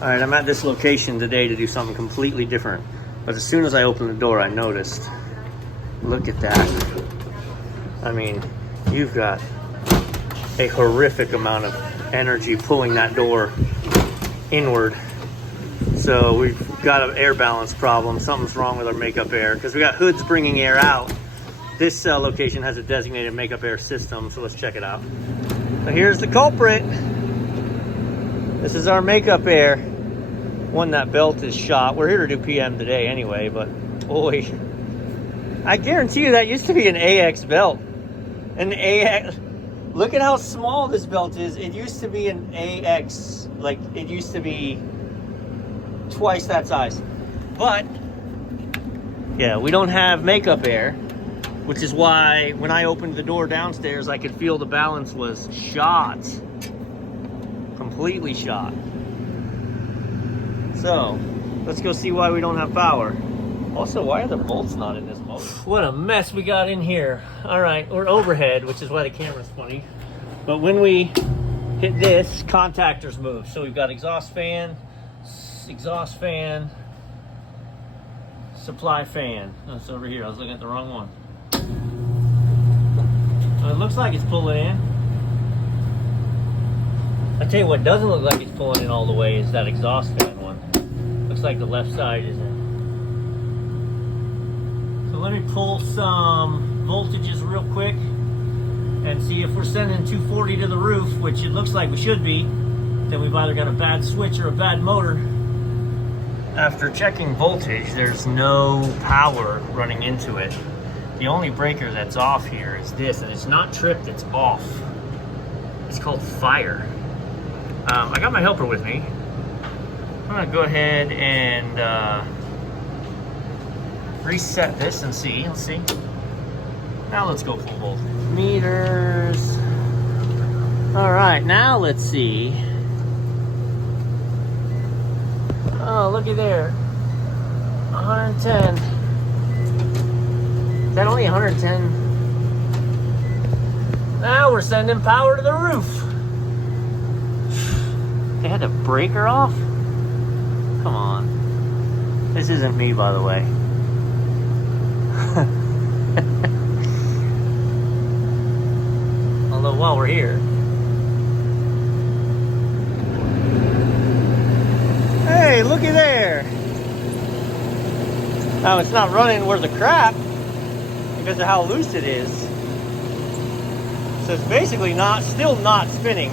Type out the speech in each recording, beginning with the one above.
All right, I'm at this location today to do something completely different. But as soon as I opened the door, I noticed, look at that. I mean, you've got a horrific amount of energy pulling that door inward. So we've got an air balance problem. Something's wrong with our makeup air because we got hoods bringing air out. This location has a designated makeup air system, so let's check it out. So here's the culprit. This is our makeup air. When that belt is shot. We're here to do PM today anyway, but boy, I guarantee you that used to be an AX belt. An AX, look at how small this belt is. It used to be an AX, like it used to be twice that size. But yeah, we don't have makeup air, which is why when I opened the door downstairs, I could feel the balance was shot. Completely shot. So, let's go see why we don't have power. Also, why are the bolts not in this motor? What a mess we got in here. All right, we're overhead, which is why the camera's funny. But when we hit this, contactors move. So we've got exhaust fan, supply fan. Oh, it's over here. I was looking at the wrong one. So it looks like it's pulling in. I tell you what doesn't look like it's pulling in all the way is that exhaust fan one. Looks like the left side is in. So let me pull some voltages real quick and see if we're sending 240 to the roof, which it looks like we should be. Then we've either got a bad switch or a bad motor. After checking voltage, there's no power running into it. The only breaker that's off here is this, and it's not tripped, it's off. It's called fire. I got my helper with me. I'm gonna go ahead and reset this and see. Let's see. Now let's go full volt. Meters. All right, now let's see. Oh, looky there. 110. Is that only 110? Now we're sending power to the roof. They had the breaker off? Come on. This isn't me, by the way. Although, while we're here. Hey, looky there. Now, it's not running worth a crap because of how loose it is. So it's basically still not spinning,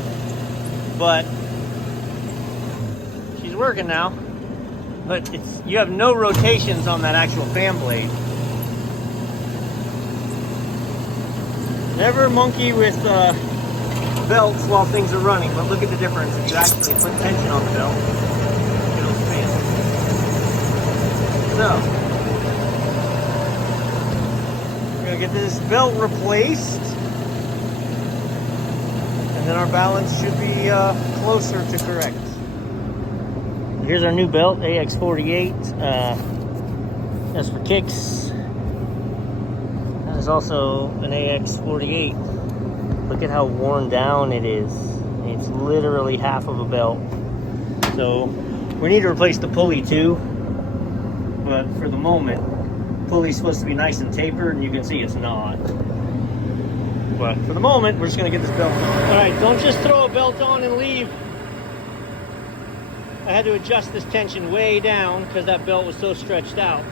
but she's working now. But you have no rotations on that actual fan blade. Never monkey with belts while things are running, but look at the difference. If you actually put tension on the belt, it'll spin. So, we're gonna get this belt replaced, and then our balance should be closer to correct. Here's our new belt, AX48. That's for kicks. There's also an AX48. Look at how worn down it is. It's literally half of a belt. So we need to replace the pulley too. But for the moment, pulley's supposed to be nice and tapered, and you can see it's not. But for the moment, we're just gonna get this belt on. All right, don't just throw a belt on and leave. I had to adjust this tension way down because that belt was so stretched out.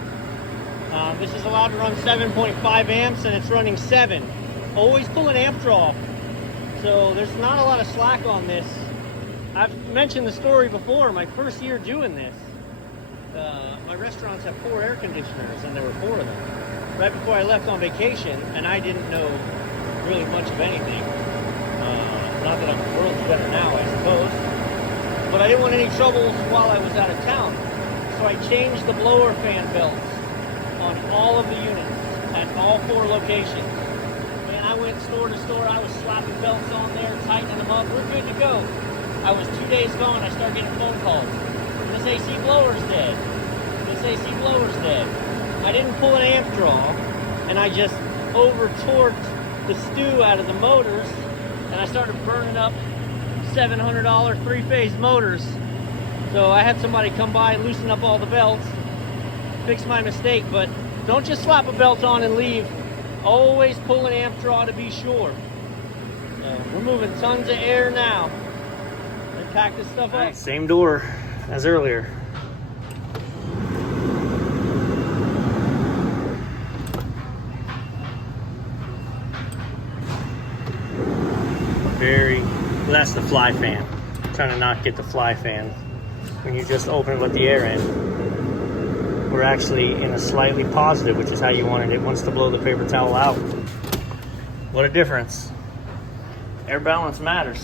This is allowed to run 7.5 amps and it's running 7. Always pull an amp draw. So there's not a lot of slack on this. I've mentioned the story before, my first year doing this. My restaurants have 4 air conditioners and there were 4 of them. Right before I left on vacation, and I didn't know really much of anything. Not that the world's better now, I suppose. But I didn't want any troubles while I was out of town. So I changed the blower fan belts on all of the units at all 4 locations. Man, I went store to store, I was slapping belts on there, tightening them up, we're good to go. I was 2 days gone, I started getting phone calls. This AC blower's dead. This AC blower's dead. I didn't pull an amp draw, and I just over-torqued the stew out of the motors, and I started burning up $700 3-phase motors. So I had somebody come by and loosen up all the belts, fix my mistake, but don't just slap a belt on and leave. Always pull an amp draw to be sure. We're moving tons of air now. And pack this stuff up. Same door as earlier. Well, that's the fly fan. I'm trying to not get the fly fan. When you just open it with the air in, we're actually in a slightly positive, which is how you wanted it. Wants to blow the paper towel out. What a difference. Air balance matters.